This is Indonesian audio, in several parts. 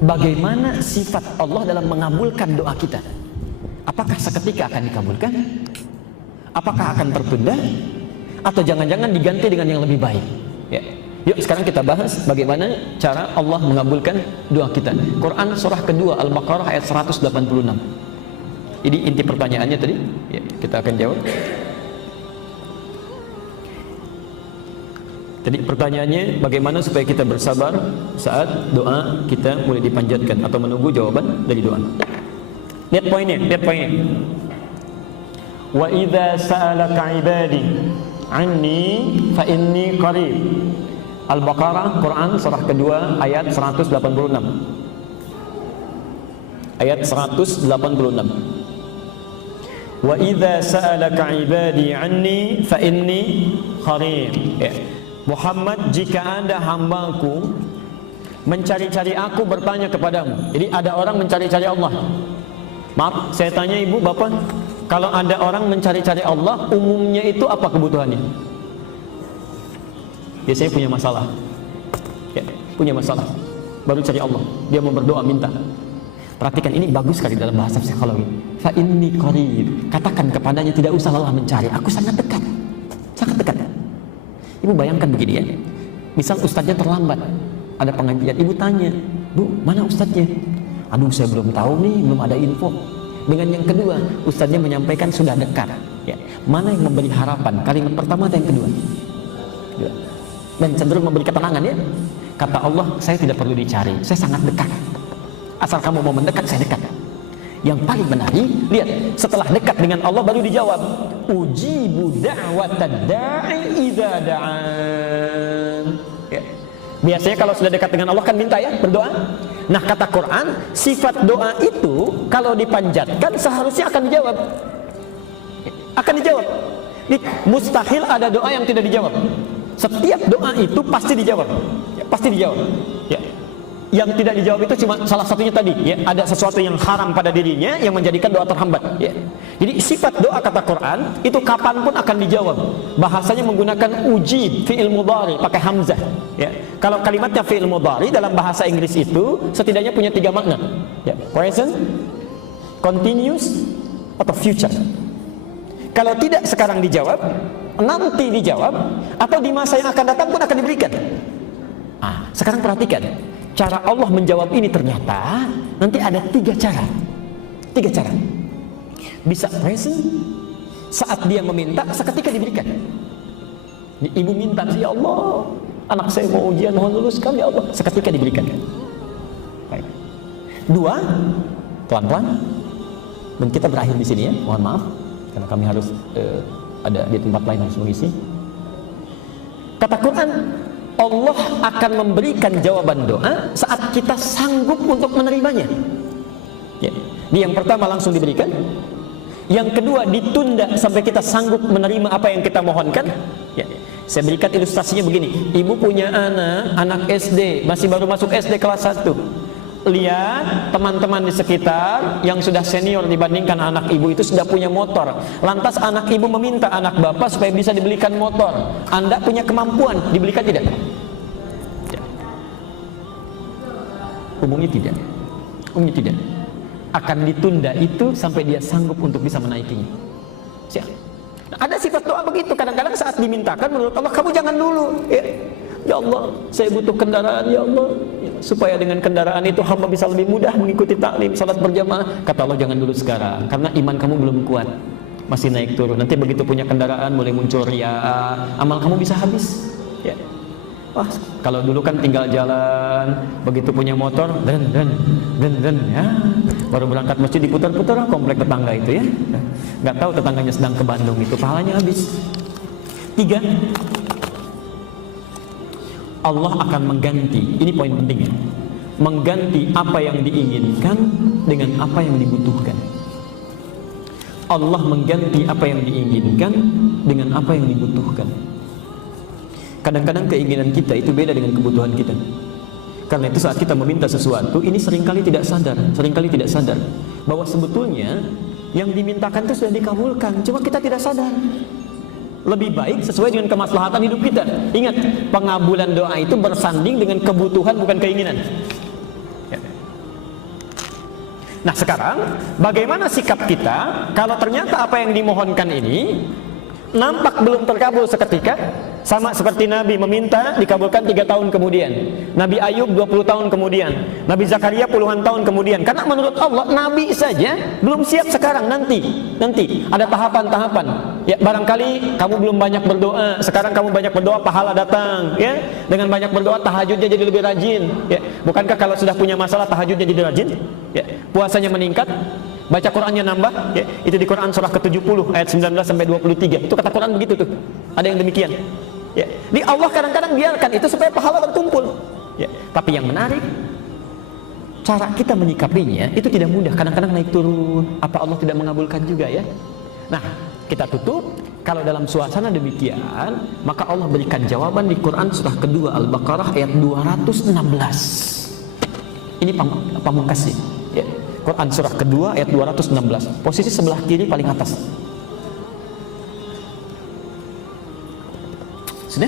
Bagaimana sifat Allah dalam mengabulkan doa kita? Apakah seketika akan dikabulkan? Apakah akan tertunda? Atau jangan-jangan diganti dengan yang lebih baik? Ya. Yuk sekarang kita bahas bagaimana cara Allah mengabulkan doa kita. Quran surah kedua Al-Baqarah ayat 186. Ini inti pertanyaannya tadi. Ya, kita akan jawab. Jadi pertanyaannya, bagaimana supaya kita bersabar saat doa kita mulai dipanjatkan atau menunggu jawaban dari doa. Lihat poinnya, lihat poinnya. Wa idza sa'alaka 'ibadi 'anni fa inni qarib. Al-Baqarah Quran surah kedua ayat 186. Ayat 186. Wa idza sa'alaka 'ibadi 'anni fa inni qarib. Ya. Muhammad, jika ada hambaku mencari-cari aku, bertanya kepadamu. Jadi ada orang mencari-cari Allah. Maaf, saya tanya ibu, bapak, kalau ada orang mencari-cari Allah, umumnya itu apa kebutuhannya? Biasanya punya masalah. Ya, punya masalah. Baru cari Allah. Dia mau berdoa, minta. Perhatikan, ini bagus sekali dalam bahasa psikologi. Fa inni qarib. Katakan kepadanya, tidak usah lelah mencari. Aku sangat dekat. Sangat dekat. Ibu bayangkan begini ya, misal ustadznya terlambat, ada pengajian, ibu tanya, bu, mana ustadznya? Aduh, saya belum tahu nih, belum ada info. Dengan yang kedua, ustadznya menyampaikan sudah dekat. Ya. Mana yang memberi harapan? Kalimat pertama atau yang kedua? Dan cenderung memberi ketenangan ya. Kata Allah, saya tidak perlu dicari, saya sangat dekat. Asal kamu mau mendekat, saya dekat. Yang paling menarik, lihat, setelah dekat dengan Allah baru dijawab, ujibu da'watad da'i idza da'an. Ya. Biasanya kalau sudah dekat dengan Allah kan minta ya, berdoa. Nah, kata Quran, sifat doa itu kalau dipanjatkan seharusnya akan dijawab. Akan dijawab. Mustahil ada doa yang tidak dijawab. Setiap doa itu pasti dijawab. Ya, pasti dijawab. Ya. Yang tidak dijawab itu cuma salah satunya tadi ya, ada sesuatu yang haram pada dirinya yang menjadikan doa terhambat ya. Jadi sifat doa kata Quran itu kapanpun akan dijawab. Bahasanya menggunakan ujib, fi'il mudhari pakai hamzah ya. Kalau kalimatnya fi'il mudhari dalam bahasa Inggris itu setidaknya punya 3 makna ya. Present, continuous, atau future. Kalau tidak sekarang dijawab, nanti dijawab, atau di masa yang akan datang pun akan diberikan. Sekarang perhatikan, cara Allah menjawab ini ternyata nanti ada 3 cara. 3 cara. Bisa present, saat dia meminta, seketika diberikan. Ibu minta, ya Allah, anak saya mau ujian, mohon luluskan ya Allah, seketika diberikan. Baik. 2, pelan-pelan. Dan kita berakhir di sini ya, mohon maaf, karena kami harus ada di tempat lain harus mengisi. Kata Quran, Allah akan memberikan jawaban doa saat kita sanggup untuk menerimanya ya. Yang pertama langsung diberikan, yang kedua ditunda sampai kita sanggup menerima apa yang kita mohonkan ya. Saya berikan ilustrasinya begini, ibu punya anak SD, masih baru masuk SD kelas 1. Lihat teman-teman di sekitar yang sudah senior dibandingkan anak ibu itu sudah punya motor. Lantas anak ibu meminta anak bapak supaya bisa dibelikan motor. Anda punya kemampuan, dibelikan tidak? Ya. Umumnya tidak. Umumnya tidak. Akan ditunda itu sampai dia sanggup untuk bisa menaikinya. Siap. Nah, ada sifat doa begitu. Kadang-kadang saat dimintakan menurut Allah, kamu jangan dulu. Ya Allah, saya butuh kendaraan ya Allah, supaya dengan kendaraan itu hamba bisa lebih mudah mengikuti taklim, salat berjamaah. Kata Allah, jangan dulu sekarang, karena iman kamu belum kuat, masih naik turun. Nanti begitu punya kendaraan mulai muncul ria, amal kamu bisa habis. Ya. Wah, kalau dulu kan tinggal jalan, begitu punya motor, dan ya, baru berangkat masjid diputar-putar komplek tetangga itu ya. Nggak tahu tetangganya sedang ke Bandung itu, pahalanya habis. 3, Allah akan mengganti, ini poin pentingnya, mengganti apa yang diinginkan dengan apa yang dibutuhkan. Allah mengganti apa yang diinginkan dengan apa yang dibutuhkan. Kadang-kadang keinginan kita itu beda dengan kebutuhan kita. Karena itu saat kita meminta sesuatu, ini seringkali tidak sadar bahwa sebetulnya yang dimintakan itu sudah dikabulkan, cuma kita tidak sadar. Lebih baik sesuai dengan kemaslahatan hidup kita. Ingat, pengabulan doa itu bersanding dengan kebutuhan, bukan keinginan. Nah sekarang, bagaimana sikap kita kalau ternyata apa yang dimohonkan ini nampak belum terkabul seketika? Sama seperti Nabi meminta dikabulkan 3 tahun kemudian, Nabi Ayub 20 tahun kemudian, Nabi Zakaria puluhan tahun kemudian. Karena menurut Allah Nabi saja belum siap sekarang, nanti ada tahapan-tahapan. Ya, barangkali kamu belum banyak berdoa, sekarang kamu banyak berdoa, pahala datang. Ya, dengan banyak berdoa tahajudnya jadi lebih rajin. Ya, bukankah kalau sudah punya masalah tahajudnya jadi rajin? Ya, puasanya meningkat, baca Qurannya nambah. Ya, itu di Quran surah ke-70 ayat 19 sampai 23. Itu kata Quran begitu tuh. Ada yang demikian. Ya, di Allah kadang-kadang biarkan itu supaya pahala berkumpul. Ya, tapi yang menarik, cara kita menyikapinya itu tidak mudah. Kadang-kadang naik turun. Apa Allah tidak mengabulkan juga ya? Nah, kita tutup. Kalau dalam suasana demikian, maka Allah berikan jawaban di Quran surah kedua Al-Baqarah ayat 216. Ini pamungkasnya. Ya, Quran surah kedua ayat 216. Posisi sebelah kiri paling atas. Sudah?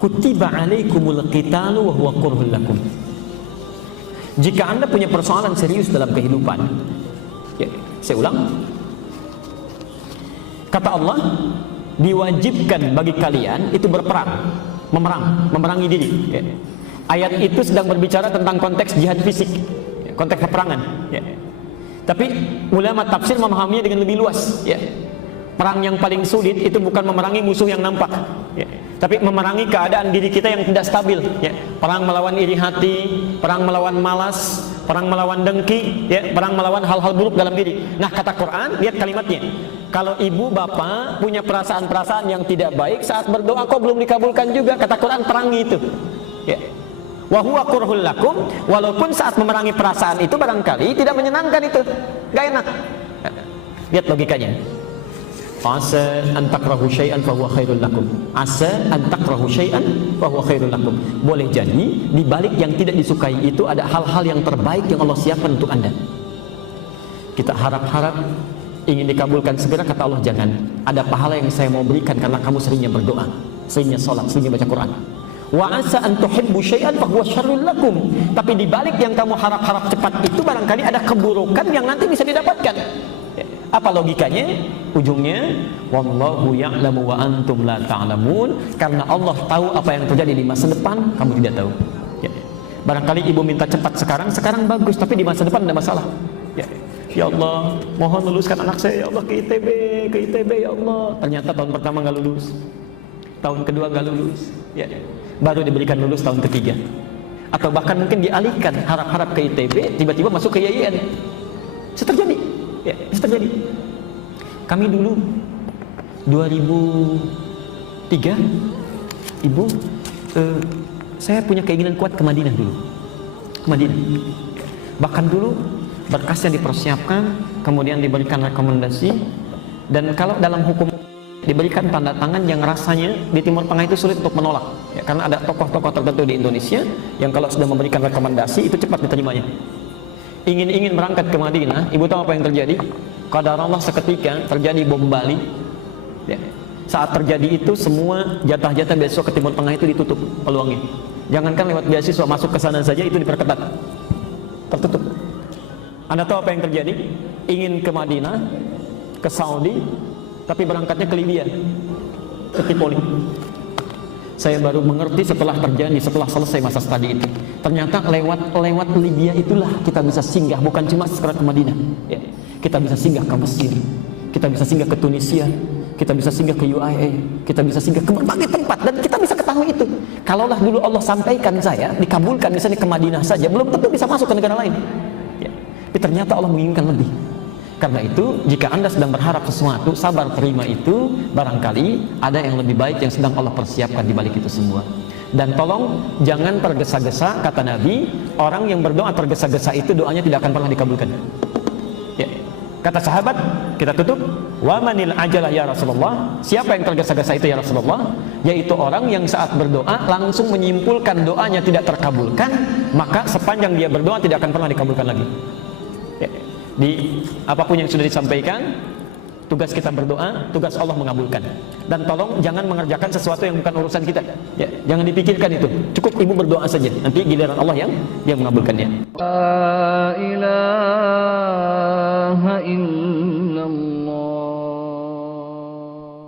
Kutiba alaikumul qitalu wa huwa kurhul lakum. Jika Anda punya persoalan serius dalam kehidupan, ya, saya ulang. Kata Allah, diwajibkan bagi kalian itu berperang, memerangi diri. Ya. Ayat itu sedang berbicara tentang konteks jihad fisik, ya, konteks peperangan. Ya. Tapi ulama tafsir memahaminya dengan lebih luas. Ya. Perang yang paling sulit itu bukan memerangi musuh yang nampak, ya, tapi memerangi keadaan diri kita yang tidak stabil. Ya. Perang melawan iri hati, perang melawan malas, perang melawan dengki, ya, perang melawan hal-hal buruk dalam diri. Nah kata Quran, lihat kalimatnya. Kalau ibu bapak punya perasaan-perasaan yang tidak baik saat berdoa kok belum dikabulkan juga, kata Quran perangi itu. Ya. Wa huwa kurhul lakum, walaupun saat memerangi perasaan itu barangkali tidak menyenangkan itu, gak enak. Lihat logikanya. Asa an takrahu syai'an fa huwa khairul lakum. Asa an takrahu syai'an fa huwa khairul lakum. Boleh jadi di balik yang tidak disukai itu ada hal-hal yang terbaik yang Allah siapkan untuk Anda. Kita harap-harap ingin dikabulkan segera, kata Allah jangan. Ada pahala yang saya mau berikan karena kamu seringnya berdoa, seringnya salat, seringnya baca Quran. Wa asa an tuhibbu syai'an fa huwa syarrul lakum. Tapi di balik yang kamu harap-harap cepat itu barangkali ada keburukan yang nanti bisa didapatkan. Apa logikanya? Ujungnya wallahu ya'lamu wa antum la ta'lamun. Karena Allah tahu apa yang terjadi di masa depan, kamu tidak tahu. Ya. Barangkali ibu minta cepat sekarang bagus, tapi di masa depan ada masalah. Ya. Ya Allah, mohon luluskan anak saya ya Allah ke ITB ya Allah. Ternyata tahun pertama nggak lulus, tahun kedua nggak lulus. Ya. Baru diberikan lulus tahun ketiga. Atau bahkan mungkin dialihkan harap-harap ke ITB, tiba-tiba masuk ke YIN. Itu terjadi. Ya, itu terjadi. Kami dulu 2003, ibu, saya punya keinginan kuat ke Madinah dulu, ke Madinah. Bahkan dulu berkasnya dipersiapkan, kemudian diberikan rekomendasi, dan kalau dalam hukum diberikan tanda tangan yang rasanya di Timur Tengah itu sulit untuk menolak, ya, karena ada tokoh-tokoh tertentu di Indonesia yang kalau sudah memberikan rekomendasi itu cepat diterimanya. Ingin berangkat ke Madinah, ibu tahu apa yang terjadi? Qadar Allah seketika terjadi bom Bali. Ya. Saat terjadi itu semua jatah-jatah beasiswa ke Timur Tengah itu ditutup peluangnya. Jangankan lewat beasiswa masuk ke sana saja itu diperketat, tertutup. Anda tahu apa yang terjadi? Ingin ke Madinah, ke Saudi, tapi berangkatnya ke Libya, ke Tripoli. Saya baru mengerti setelah terjadi, setelah selesai masa studi itu. Ternyata lewat Libya itulah kita bisa singgah, bukan cuma sekedar ke Madinah. Ya. Kita bisa singgah ke Mesir, kita bisa singgah ke Tunisia, kita bisa singgah ke UAE, kita bisa singgah ke berbagai tempat, dan kita bisa ketahui itu. Kalaulah dulu Allah sampaikan saya, dikabulkan misalnya ke Madinah saja, belum tentu bisa masuk ke negara lain. Ya. Tapi ternyata Allah menginginkan lebih. Karena itu, jika Anda sedang berharap sesuatu, sabar terima itu, barangkali ada yang lebih baik yang sedang Allah persiapkan di balik itu semua. Dan tolong jangan tergesa-gesa, kata Nabi, orang yang berdoa tergesa-gesa itu doanya tidak akan pernah dikabulkan. Ya. Kata sahabat, kita tutup, wa manil ajalah ya Rasulullah, siapa yang tergesa-gesa itu ya Rasulullah? Yaitu orang yang saat berdoa langsung menyimpulkan doanya tidak terkabulkan, maka sepanjang dia berdoa tidak akan pernah dikabulkan lagi. Ya. Di apapun yang sudah disampaikan, tugas kita berdoa, tugas Allah mengabulkan. Dan tolong jangan mengerjakan sesuatu yang bukan urusan kita. Ya, jangan dipikirkan itu. Cukup ibu berdoa saja. Nanti giliran Allah yang dia mengabulkannya. La ilaha illallah.